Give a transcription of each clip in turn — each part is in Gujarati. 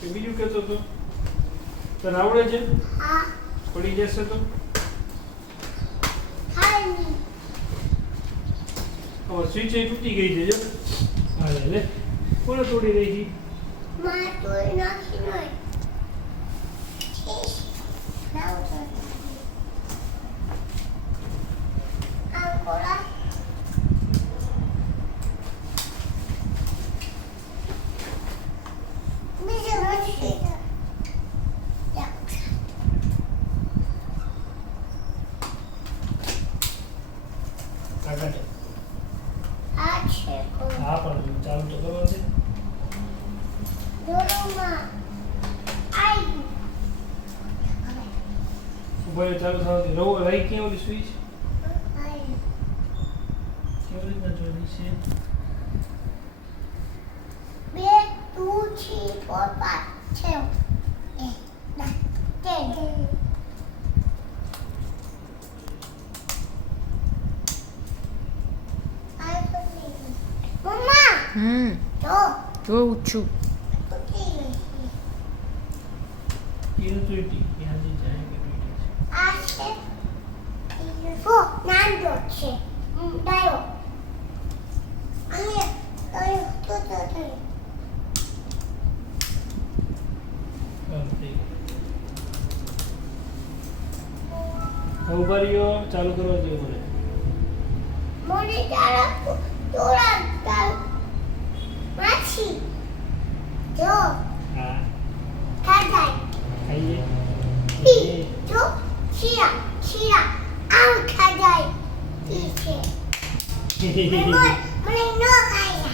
કે બીજું કહેતો તો તને આવડે છે? હા પડી જશે તો ખાલી હવે સ્વિચ એ તૂટી ગઈ છે જો હાલે લે કોને તોડી રહી છે? માં તો નાખી નહીં નાવ તો આ કોલા બીજો નથી કાકા આ છે હા પણ ચાલુ તો કરવા દે દોરોમાં આઈ ઉભા ચાલુ થવાથી રહો રહી ક્યાં ઓલી સ્વિચ આઈ કેવી રીતના જોડી છે? 2 2 3 4 5 6 મમ્મા તો જોઉં છું. ये तो यहाँ से जाएंगे આ છે ઓ નાનો છે ડાયો અને તો ઉભા રહ્યો ચાલુ કરવા દે મને મને તારા તોરા તાર માછી જો હા ખાજાય ખાઈએ ઈ જો છીરા આમ ખાજાય ઈ છે મને નો ખાય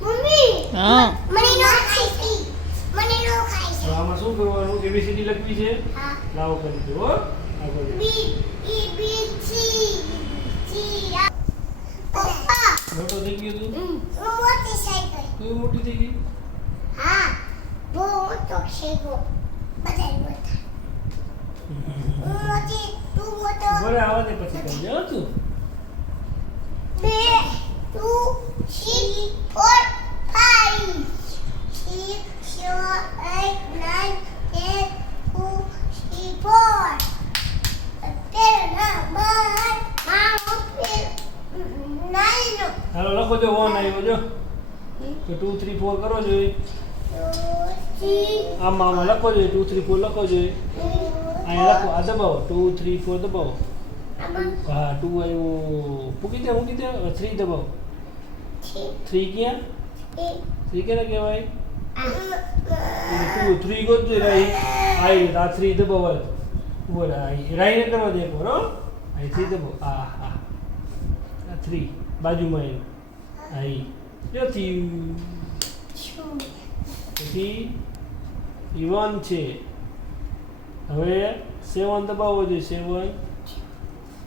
મમ્મી હા મને નો ખાય મને નો ખાય તો આમાં શું કરવાનું એબીસીડી લખવી છે હા લાવો કરી દો હો આગળ બી ઈ બી સી સી પપ્પા મોટો થઈ ગયો તું મોટી સાયકલ તું મોટી થઈ ગઈ હા બહુ મોટો છે બહુ બધાય મોટા મોટી તું મોટો બરે આવા દે પછી કરી જાવ તું 2 2 3 4 5 6 7 8 9 10 4 તેરા ના બાર આ મોટી નાઈનો હાલો લખો જો 1 આવ્યો જો તો 2 3 4 કરો જોઈએ આમાં લખો જોઈએ 2 3 4 લખો જોઈએ અહીંયા લખો આ દબાવો 2 3 4 દબાવો હા 2 આવ્યો મૂકી દે 3 દબાવો 3 ક્યાં 3 કેને કહેવાય 2 3 ગોત રહી આઈ આ 3 દબાવો ઉપર આઈ રાઈને કરવા દે એકવાર હો આઈ 3 દબાવો આ હા આ 3 બાજુમાં આઈ ત્યાંથી પછી E1 છે હવે 7 દબાવવો જોઈએ 7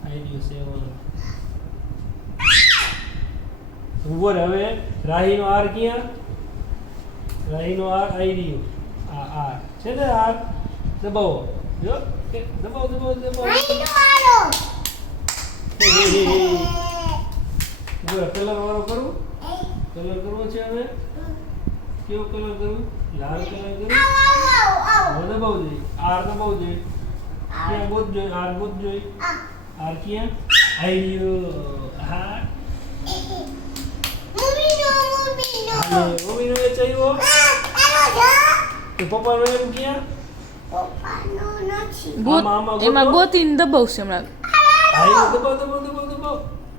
આઈ ગયો 7 ઉપર હવે રાહીનો આર ક્યાં રાહીનો આર આવી રહ્યો આ આર છે ને આર દબાવો જો દબાવો નાઈનો આલો કલર વાળો કરું કલર કરવો છે હવે કેવો કલર કરું લાલ કલર કરું હવે દબાવવું જોઈએ આર દબાવવું જોઈએ ક્યાં ગોત જોઈએ આર ગોત જોઈએ આર ક્યાં આવી રહ્યો હા મમ્મીનો મમ્મીનો એ ચાલ્યો તો પપ્પાનો એમ ક્યાં પપ્પાનો નથી આમાં એમાં ગોતો. ગોતીને દબાવશે હમણાં. આઈ દબાવ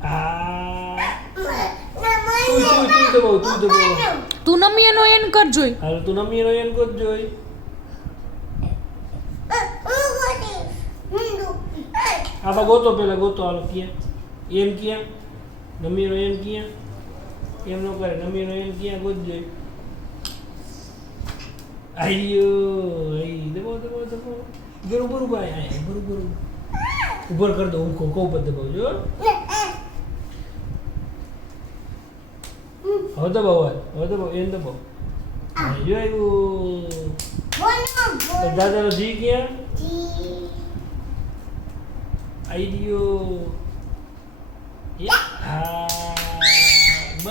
આ તું દબાવ તું નમી એનો એન કર જોઈ. હાલ તું નમી એનો એન ગોત જોઈ આમાં ગોતો પેલા ગોતો હાલો ક્યાં એન ક્યાં નમી એનો એન ક્યાં એમ નો કરે નમી એનો એન ક્યાં ગોત જોઈ આયો આઈ દબાવ બરોબર ભાઈ આય બરોબર ઉપર કર દો હું કો ઉપર દબાવજો હવે દબાવ એન દબાવ જો આવ્યું દાદાનો જી ક્યાં આઈડિયો હા બ